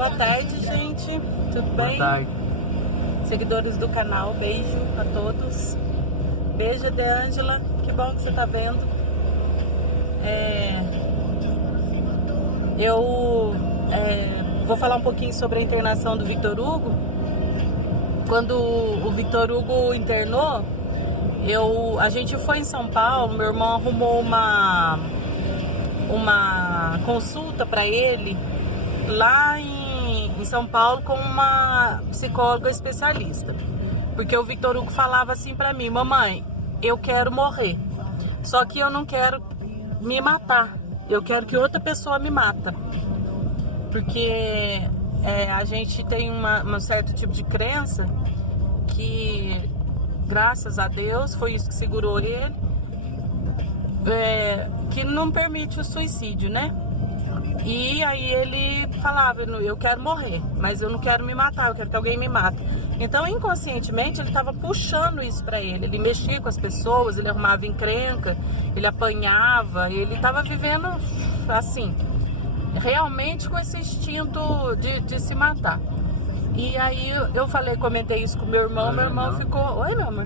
Boa tarde, gente. Tudo bem? Boa tarde. Seguidores do canal, beijo a todos. Beijo, De Angela. Que bom que você tá vendo. Eu vou falar um pouquinho sobre a internação do Victor Hugo. Quando o Victor Hugo internou, a gente foi em São Paulo. Meu irmão arrumou uma consulta para ele lá em São Paulo com uma psicóloga especialista, porque o Victor Hugo falava assim para mim: mamãe, eu quero morrer, só que eu não quero me matar, eu quero que outra pessoa me mata, porque a gente tem um certo tipo de crença que, graças a Deus, foi isso que segurou ele, que não permite o suicídio, né? E aí ele falava: eu quero morrer, mas eu não quero me matar, eu quero que alguém me mate. Então, inconscientemente, ele estava puxando isso para ele. Ele mexia com as pessoas, ele arrumava encrenca, ele apanhava, ele estava vivendo assim, realmente com esse instinto de se matar. E aí eu comentei isso com meu irmão. Meu irmão ficou... Oi, meu amor?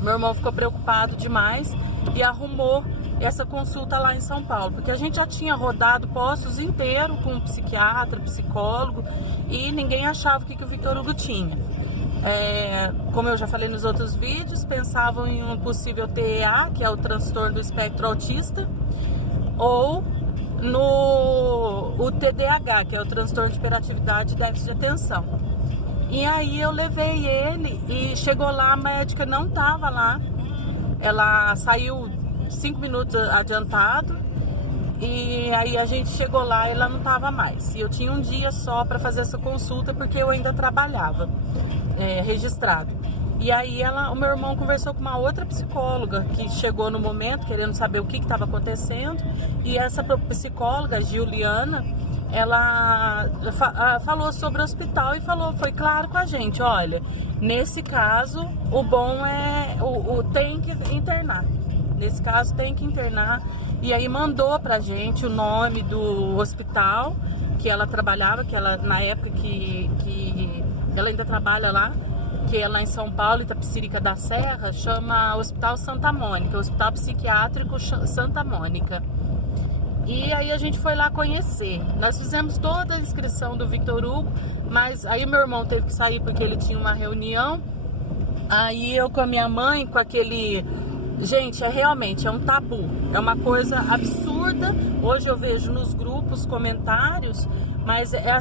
Meu irmão ficou preocupado demais e arrumou essa consulta lá em São Paulo, porque a gente já tinha rodado postos inteiros com um psiquiatra, psicólogo, e ninguém achava o que o Victor Hugo tinha. Como eu já falei nos outros vídeos, pensavam em um possível TEA, que é o transtorno do espectro autista, ou o TDAH, que é o transtorno de hiperatividade e déficit de atenção. E aí eu levei ele e chegou lá, a médica não estava lá, ela saiu 5 minutos adiantado, e aí a gente chegou lá e ela não estava mais. E eu tinha um dia só para fazer essa consulta, porque eu ainda trabalhava registrado. E aí o meu irmão conversou com uma outra psicóloga que chegou no momento, querendo saber o que estava acontecendo, e essa psicóloga, Juliana, ela falou sobre o hospital e foi claro com a gente: olha, nesse caso o bom tem que internar. Nesse caso tem que internar. E aí mandou pra gente o nome do hospital que ela trabalhava, que ela, na época que ela ainda trabalha lá, que é lá em São Paulo, Itapecerica da Serra, chama Hospital Santa Mônica, Hospital Psiquiátrico Santa Mônica. E aí a gente foi lá conhecer. Nós fizemos toda a inscrição do Victor Hugo, mas aí meu irmão teve que sair porque ele tinha uma reunião. Aí eu com a minha mãe, com aquele... Gente, realmente é um tabu, é uma coisa absurda. Hoje eu vejo nos grupos comentários, mas é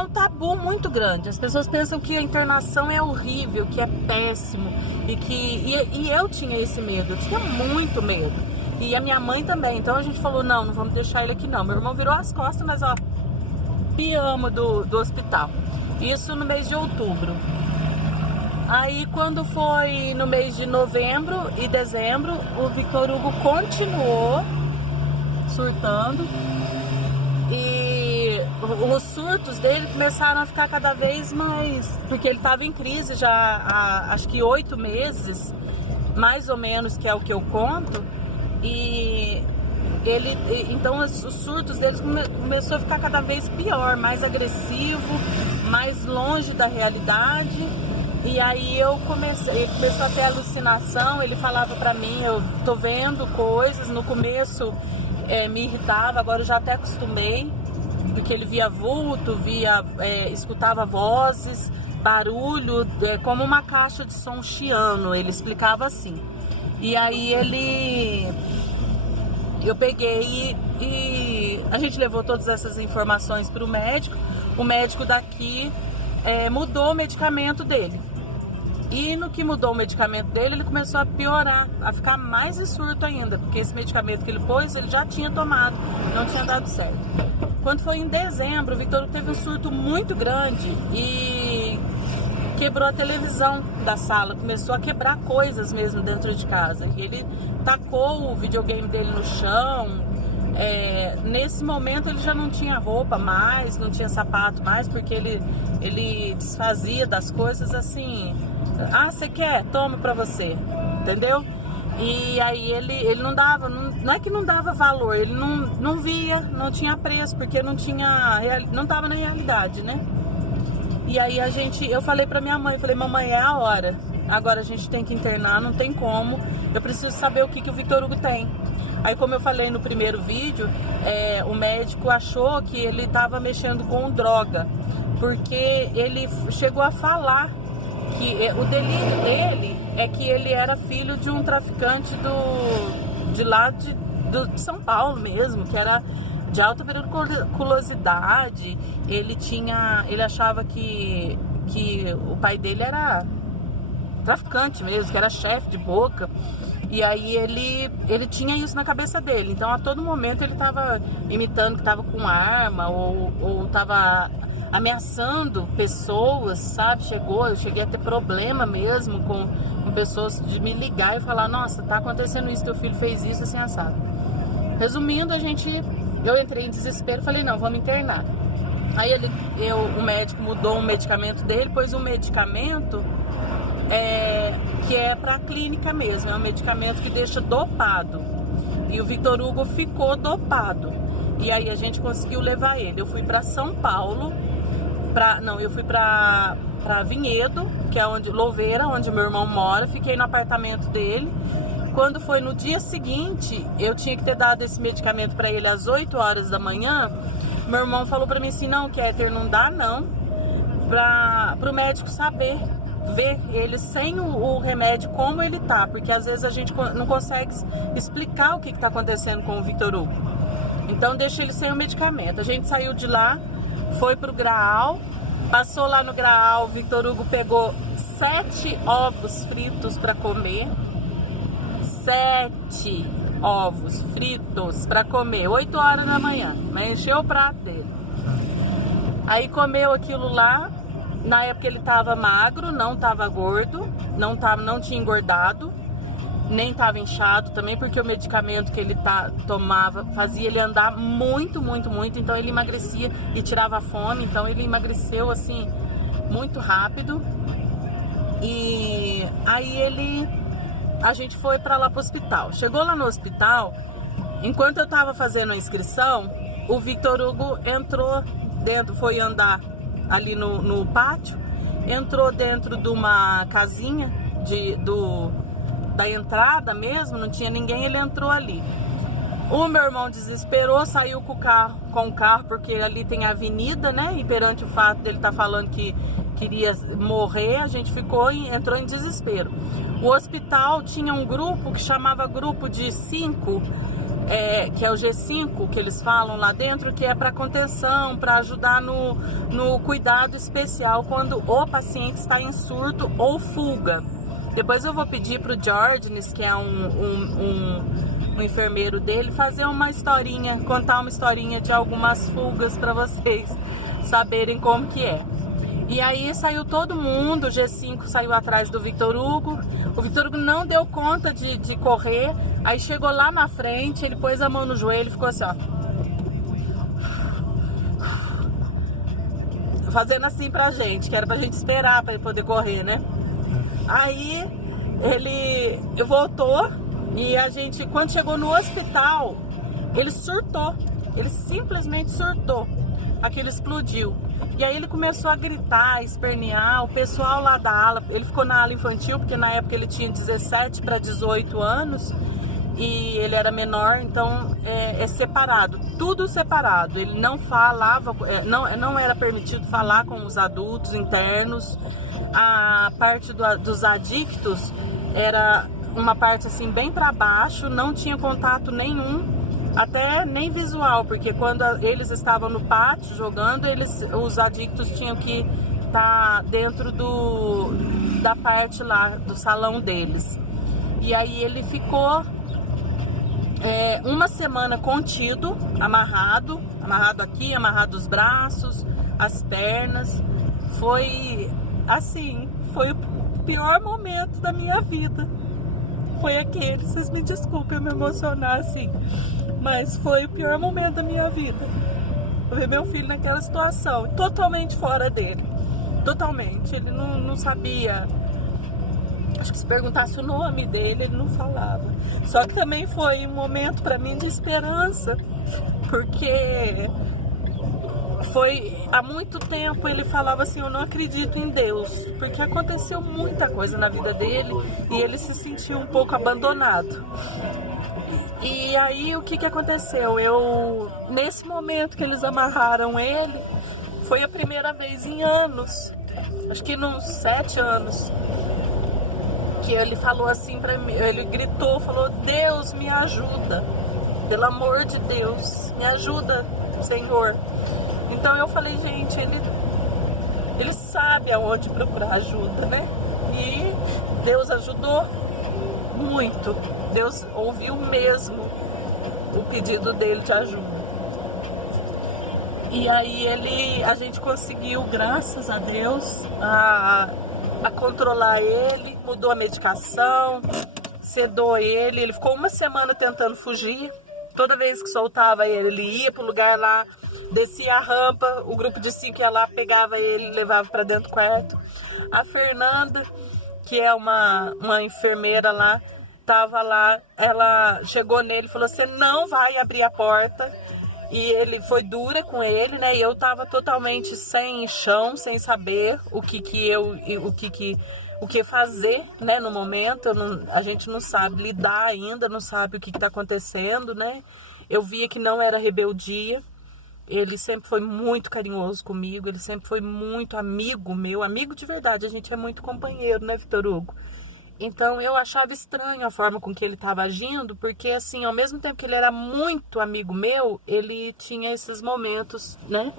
um tabu muito grande. As pessoas pensam que a internação é horrível, que é péssimo, e eu tinha esse medo, eu tinha muito medo, e a minha mãe também. Então a gente falou: não vamos deixar ele aqui não. Meu irmão virou as costas, mas piamos do hospital. Isso no mês de outubro. Aí quando foi no mês de novembro e dezembro, o Victor Hugo continuou surtando, e os surtos dele começaram a ficar cada vez mais, porque ele estava em crise já há acho que 8 meses, mais ou menos, que é o que eu conto, e então os surtos dele começou a ficar cada vez pior, mais agressivo, mais longe da realidade. E aí ele começou a ter alucinação. Ele falava pra mim: eu tô vendo coisas. No começo me irritava, agora eu já até acostumei, porque ele via vulto, escutava vozes, barulho, como uma caixa de som chiando, ele explicava assim. E aí eu peguei e a gente levou todas essas informações para o médico. O médico daqui mudou o medicamento dele. E no que mudou o medicamento dele, ele começou a piorar, a ficar mais em surto ainda, porque esse medicamento que ele pôs, ele já tinha tomado, não tinha dado certo. Quando foi em dezembro, o Victor teve um surto muito grande e quebrou a televisão da sala, começou a quebrar coisas mesmo dentro de casa. E ele tacou o videogame dele no chão. Nesse momento ele já não tinha roupa mais, não tinha sapato mais, porque ele desfazia das coisas assim: ah, você quer? Toma pra você, entendeu? E aí ele não dava, não é que não dava valor, ele não via, não tinha preço, porque não tava na realidade, né? E aí eu falei pra minha mãe, falei, mamãe, é a hora. Agora a gente tem que internar, não tem como. Eu preciso saber o que o Victor Hugo tem. Aí, como eu falei no primeiro vídeo, o médico achou que ele estava mexendo com droga, porque ele chegou a falar que o delírio dele é que ele era filho de um traficante de lá de São Paulo mesmo, que era de alta periculosidade. Ele achava que o pai dele era traficante mesmo, que era chefe de boca. E aí ele tinha isso na cabeça dele. Então a todo momento ele estava imitando que estava com arma ou estava ameaçando pessoas, sabe? Eu cheguei a ter problema mesmo com pessoas de me ligar e falar, nossa, tá acontecendo isso, teu filho fez isso, assim, assado. Resumindo, eu entrei em desespero, falei, não, vamos internar. Aí o médico mudou o medicamento dele, pôs um medicamento que é pra clínica mesmo, é um medicamento que deixa dopado. E o Victor Hugo ficou dopado. E aí a gente conseguiu levar ele. Eu fui pra São Paulo, eu fui pra Vinhedo, que é Louveira, onde meu irmão mora, fiquei no apartamento dele. Quando foi no dia seguinte, eu tinha que ter dado esse medicamento para ele às 8 horas da manhã. Meu irmão falou para mim assim, não, Kéter, não dá não, para o médico saber, ver ele sem o remédio como ele tá, porque às vezes a gente não consegue explicar o que tá acontecendo com o Victor Hugo. Então deixa ele sem o medicamento. A gente saiu de lá, foi pro Graal, passou lá no Graal, o Victor Hugo pegou 7 ovos fritos para comer. 7 ovos fritos para comer, 8 horas da manhã, mas encheu o prato dele. Aí comeu aquilo lá. Na época ele tava magro, não tava gordo, não tinha engordado, nem tava inchado também, porque o medicamento que ele tomava fazia ele andar muito, muito, muito, então ele emagrecia e tirava a fome, então ele emagreceu assim muito rápido. E aí a gente foi pra lá pro hospital. Chegou lá no hospital, enquanto eu tava fazendo a inscrição, o Victor Hugo entrou dentro, foi andar ali no pátio, entrou dentro de uma casinha da entrada mesmo, não tinha ninguém, ele entrou ali. O meu irmão desesperou, saiu com o carro, porque ali tem avenida, né? E perante o fato dele estar falando que queria morrer, a gente entrou em desespero. O hospital tinha um grupo que chamava grupo de 5, que é o G5, que eles falam lá dentro, que é para contenção, para ajudar no cuidado especial quando o paciente está em surto ou fuga. Depois eu vou pedir para o Jordanes, que é um enfermeiro dele, fazer uma historinha, contar uma historinha de algumas fugas para vocês saberem como que é. E aí saiu todo mundo, o G5 saiu atrás do Victor Hugo. O Victor Hugo não deu conta de correr. Aí chegou lá na frente, ele pôs a mão no joelho e ficou assim, ó. Fazendo assim pra gente, que era pra gente esperar pra ele poder correr, né? Aí ele voltou e a gente, quando chegou no hospital, ele surtou. Ele simplesmente surtou. Aquilo explodiu. E aí ele começou a gritar, a espernear, o pessoal lá da ala, ele ficou na ala infantil, porque na época ele tinha 17 para 18 anos e ele era menor, então é separado, tudo separado. Ele não falava, não era permitido falar com os adultos internos. A parte dos adictos era uma parte assim bem para baixo, não tinha contato nenhum. Até nem visual, porque quando eles estavam no pátio jogando, os adictos tinham que estar dentro da parte lá do salão deles. E aí ele ficou uma semana contido, amarrado aqui, amarrado os braços, as pernas. Foi assim, foi o pior momento da minha vida. Foi aquele, vocês me desculpem eu me emocionar assim, mas foi o pior momento da minha vida. Eu ver meu filho naquela situação, totalmente fora dele. Totalmente. Ele não sabia Acho que se perguntasse o nome dele, ele não falava. Só que também foi um momento para mim de esperança, porque foi há muito tempo ele falava assim, eu não acredito em Deus, porque aconteceu muita coisa na vida dele e ele se sentiu um pouco abandonado. E aí o que aconteceu? Nesse momento que eles amarraram ele, foi a primeira vez em anos, acho que nos 7 anos, que ele falou assim pra mim, ele gritou, falou, Deus me ajuda, pelo amor de Deus, me ajuda, Senhor. Então eu falei, gente, ele sabe aonde procurar ajuda, né? E Deus ajudou muito, Deus ouviu mesmo o pedido dele de ajuda. E aí a gente conseguiu, graças a Deus, a controlar ele, mudou a medicação, sedou ele ficou 1 semana tentando fugir. Toda vez que soltava ele ia pro lugar lá, descia a rampa, o grupo de 5 ia lá, pegava ele e levava para dentro do quarto. A Fernanda, que é uma enfermeira lá, tava lá, ela chegou nele e falou, você não vai abrir a porta. E ele foi dura com ele, né? E eu tava totalmente sem chão, sem saber o que fazer, né? No momento, a gente não sabe lidar ainda, não sabe o que tá acontecendo, né? Eu via que não era rebeldia. Ele sempre foi muito carinhoso comigo, ele sempre foi muito amigo meu, amigo de verdade. A gente é muito companheiro, né, Vitor Hugo? Então eu achava estranho a forma com que ele estava agindo, porque assim, ao mesmo tempo que ele era muito amigo meu, ele tinha esses momentos, né,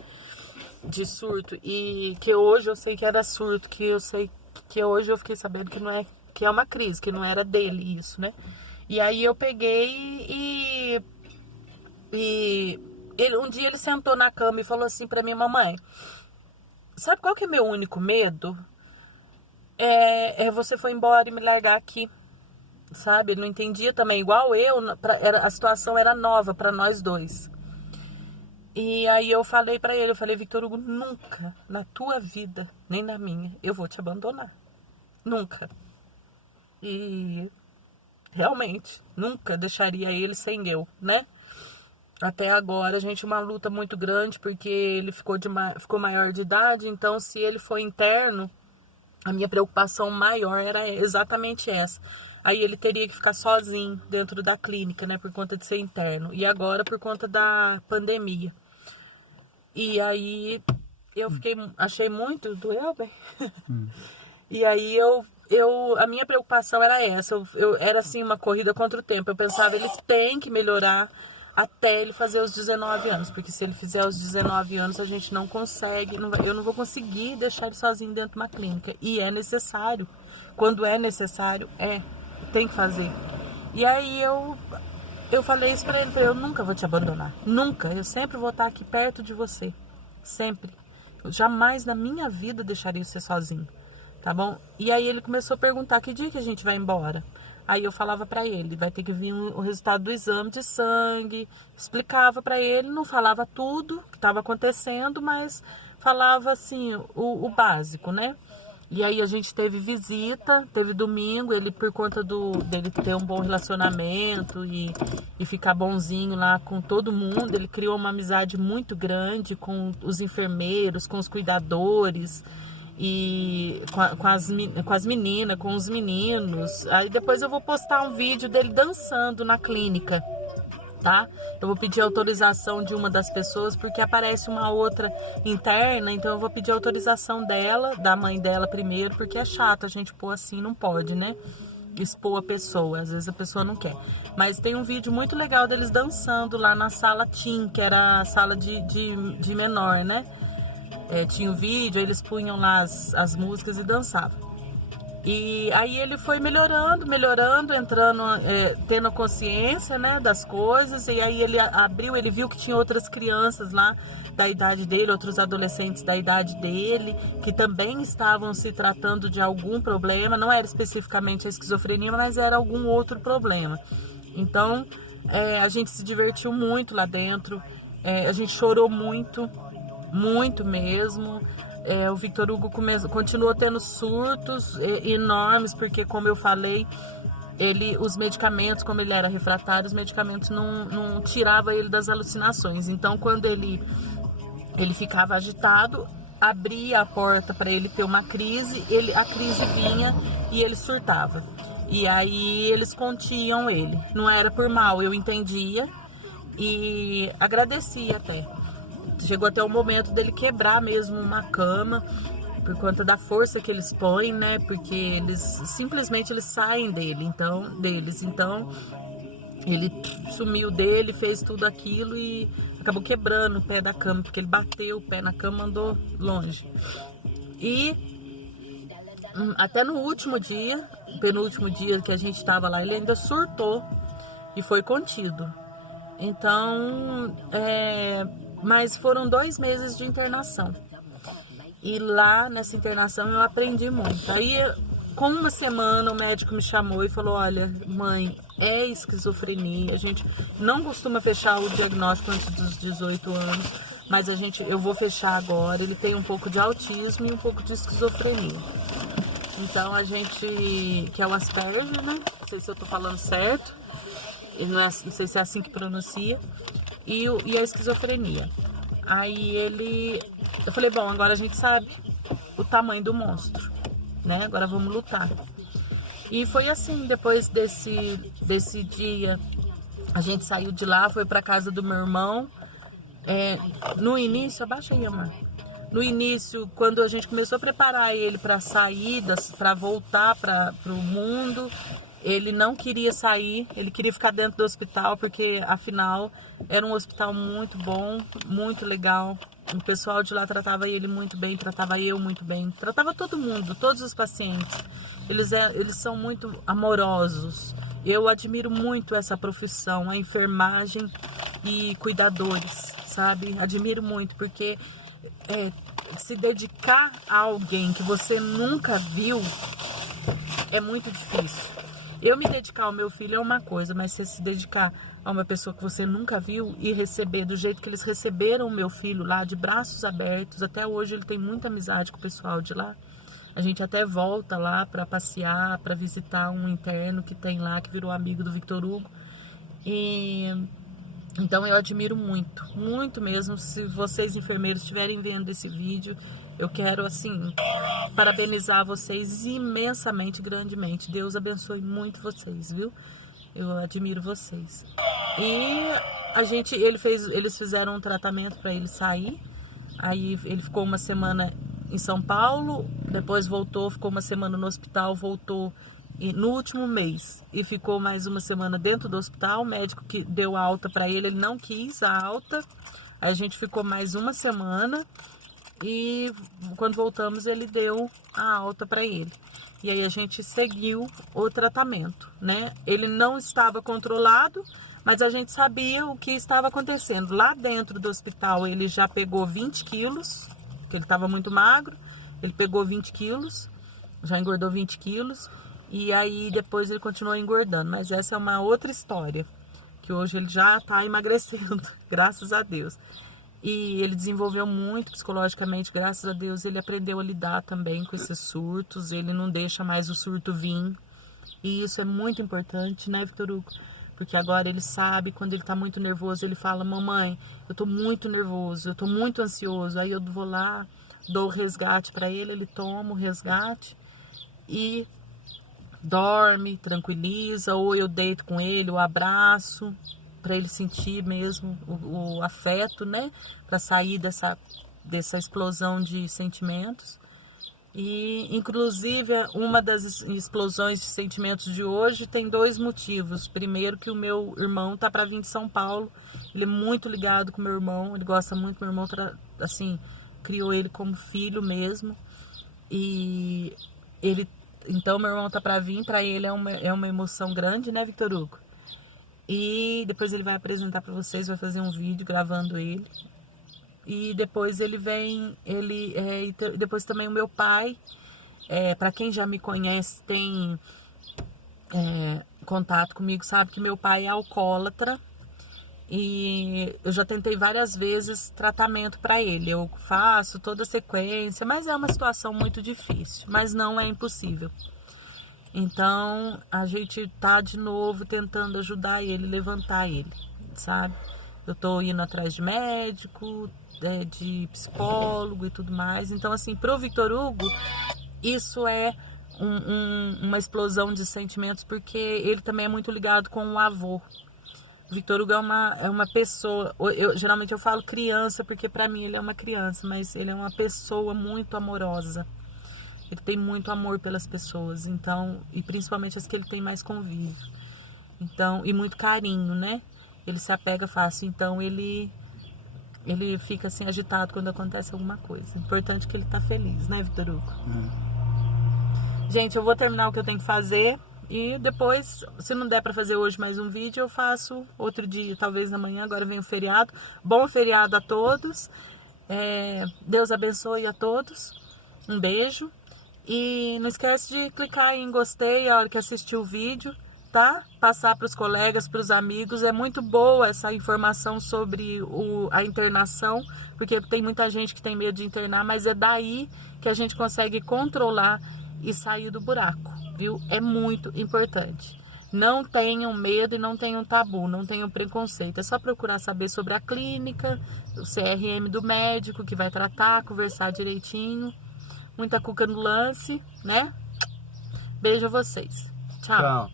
de surto. E que hoje eu sei que era surto, que eu sei que hoje eu fiquei sabendo que não é, que é uma crise, que não era dele isso, né. E aí eu peguei um dia ele sentou na cama e falou assim pra mim, mamãe, sabe qual que é meu único medo? Você foi embora e me largar aqui, sabe? Ele não entendia também, igual eu, a situação era nova para nós dois. E aí eu falei para ele, Vitor Hugo, nunca na tua vida, nem na minha, eu vou te abandonar. Nunca. E realmente, nunca deixaria ele sem eu, né? Até agora, a gente, uma luta muito grande, porque ele ficou maior de idade, então se ele for interno, a minha preocupação maior era exatamente essa. Aí ele teria que ficar sozinho dentro da clínica, né? Por conta de ser interno. E agora por conta da pandemia. E aí eu achei muito, doeu bem? E aí a minha preocupação era essa. Era assim uma corrida contra o tempo. Eu pensava, ele tem que melhorar até ele fazer os 19 anos, porque se ele fizer os 19 anos, a gente não consegue, eu não vou conseguir deixar ele sozinho dentro de uma clínica, e é necessário, quando é necessário, tem que fazer. E aí eu falei isso pra ele, eu nunca vou te abandonar, nunca, eu sempre vou estar aqui perto de você, sempre, eu jamais na minha vida deixaria você sozinho, tá bom? E aí ele começou a perguntar, que dia que a gente vai embora? Aí eu falava pra ele, vai ter que vir o resultado do exame de sangue, explicava pra ele, não falava tudo que estava acontecendo, mas falava assim, o básico, né? E aí a gente teve visita, teve domingo, ele por conta dele ter um bom relacionamento e ficar bonzinho lá com todo mundo, ele criou uma amizade muito grande com os enfermeiros, com os cuidadores, e com as meninas, com os meninos. Aí depois eu vou postar um vídeo dele dançando na clínica, tá? Eu vou pedir autorização de uma das pessoas, porque aparece uma outra interna, então eu vou pedir autorização dela, da mãe dela primeiro, porque é chato a gente pôr assim, não pode, né? Expor a pessoa, às vezes a pessoa não quer. Mas tem um vídeo muito legal deles dançando lá na sala Tim, que era a sala de menor, né? Tinha o vídeo, eles punham lá as músicas e dançavam. E aí ele foi melhorando, entrando, tendo consciência, né, das coisas. E aí ele ele viu que tinha outras crianças lá da idade dele, outros adolescentes da idade dele, que também estavam se tratando de algum problema. Não era especificamente a esquizofrenia, mas era algum outro problema. Então a gente se divertiu muito lá dentro, a gente chorou muito mesmo. O Victor Hugo continuou tendo surtos enormes, porque, como eu falei, os medicamentos, como ele era refratário, os medicamentos não tiravam ele das alucinações. Então, quando ele ficava agitado, abria a porta para ele ter uma crise, a crise vinha e ele surtava. E aí eles continham ele. Não era por mal, eu entendia e agradecia até. Chegou até o momento dele quebrar mesmo uma cama, por conta da força que eles põem, né? Porque eles simplesmente saem deles. Então ele sumiu dele, fez tudo aquilo e acabou quebrando o pé da cama, porque ele bateu o pé na cama, andou longe. E até no último dia, penúltimo dia que a gente estava lá, ele ainda surtou e foi contido. Então, mas foram 2 meses de internação. E lá nessa internação eu aprendi muito. Aí, com uma semana, o médico me chamou e falou: olha, mãe, é esquizofrenia. A gente não costuma fechar o diagnóstico antes dos 18 anos, mas eu vou fechar agora. Ele tem um pouco de autismo e um pouco de esquizofrenia. Então a gente, que é o Asperger, né? Não sei se eu tô falando certo. Não sei se é assim que pronuncia. E a esquizofrenia. Aí eu falei, bom, agora a gente sabe o tamanho do monstro, né? Agora vamos lutar. E foi assim, depois desse dia, a gente saiu de lá, foi pra casa do meu irmão. No início, abaixa aí, amor. No início, quando a gente começou a preparar ele para sair, para voltar para o mundo, ele não queria sair, ele queria ficar dentro do hospital, porque afinal era um hospital muito bom, muito legal. O pessoal de lá tratava ele muito bem, tratava eu muito bem, tratava todo mundo, todos os pacientes. Eles são muito amorosos. Eu admiro muito essa profissão, a enfermagem e cuidadores, sabe? Admiro muito, porque se dedicar a alguém que você nunca viu é muito difícil. Eu me dedicar ao meu filho é uma coisa, mas você se dedicar a uma pessoa que você nunca viu e receber do jeito que eles receberam o meu filho lá, de braços abertos, até hoje ele tem muita amizade com o pessoal de lá. A gente até volta lá para passear, para visitar um interno que tem lá, que virou amigo do Victor Hugo. Então eu admiro muito, muito mesmo. Se vocês enfermeiros estiverem vendo esse vídeo, eu quero, assim, parabenizar vocês imensamente, grandemente. Deus abençoe muito vocês, viu? Eu admiro vocês. E eles fizeram um tratamento para ele sair. Aí ele ficou uma semana em São Paulo, depois voltou, ficou uma semana no hospital, voltou no último mês e ficou mais uma semana dentro do hospital. O médico que deu alta para ele não quis a alta. Aí a gente ficou mais uma semana e quando voltamos ele deu a alta para ele. E aí a gente seguiu o tratamento, né? Ele não estava controlado, mas a gente sabia o que estava acontecendo. Lá dentro do hospital ele já pegou 20 quilos, que ele estava muito magro. Ele pegou 20 quilos, já engordou 20 quilos. E aí depois ele continuou engordando, mas essa é uma outra história, que hoje ele já está emagrecendo, graças a Deus. E ele desenvolveu muito psicologicamente, graças a Deus. Ele aprendeu a lidar também com esses surtos, ele não deixa mais o surto vir. E isso é muito importante, né, Victor Hugo? Porque agora ele sabe, quando ele está muito nervoso, ele fala: mamãe, eu estou muito nervoso, eu estou muito ansioso. Aí eu vou lá, dou o resgate para ele, ele toma o resgate e dorme, tranquiliza, ou eu deito com ele, o abraço, para ele sentir mesmo o afeto, né? Para sair dessa explosão de sentimentos. E, inclusive, uma das explosões de sentimentos de hoje tem 2 motivos. Primeiro, que o meu irmão tá para vir de São Paulo. Ele é muito ligado com meu irmão, ele gosta muito. Meu irmão, assim, criou ele como filho mesmo. E então, meu irmão tá para vir, para ele é uma emoção grande, né, Victor Hugo? E depois ele vai apresentar para vocês, vai fazer um vídeo gravando ele. E depois ele vem, depois também o meu pai, para quem já me conhece, tem contato comigo, sabe que meu pai é alcoólatra. E eu já tentei várias vezes tratamento para ele. Eu faço toda a sequência, mas é uma situação muito difícil, mas não é impossível. Então, a gente tá de novo tentando ajudar ele, levantar ele, sabe? Eu tô indo atrás de médico, de psicólogo e tudo mais. Então, assim, pro Victor Hugo, isso é uma explosão de sentimentos, porque ele também é muito ligado com o avô. O Victor Hugo é uma pessoa, geralmente eu falo criança, porque pra mim ele é uma criança, mas ele é uma pessoa muito amorosa. Ele tem muito amor pelas pessoas, então, e principalmente as que ele tem mais convívio. Então, e muito carinho, né? Ele se apega fácil, então ele fica assim agitado quando acontece alguma coisa. Importante que ele tá feliz, né, Victor Hugo? Gente, eu vou terminar o que eu tenho que fazer e depois, se não der pra fazer hoje mais um vídeo, eu faço outro dia, talvez amanhã. Agora vem o feriado. Bom feriado a todos. Deus abençoe a todos. Um beijo. E não esquece de clicar em gostei a hora que assistir o vídeo, tá? Passar para os colegas, para os amigos. É muito boa essa informação sobre a internação, porque tem muita gente que tem medo de internar, mas é daí que a gente consegue controlar e sair do buraco, viu? É muito importante. Não tenham medo e não tenham tabu, não tenham preconceito. É só procurar saber sobre a clínica, o CRM do médico que vai tratar, conversar direitinho. Muita cuca no lance, né? Beijo a vocês. Tchau.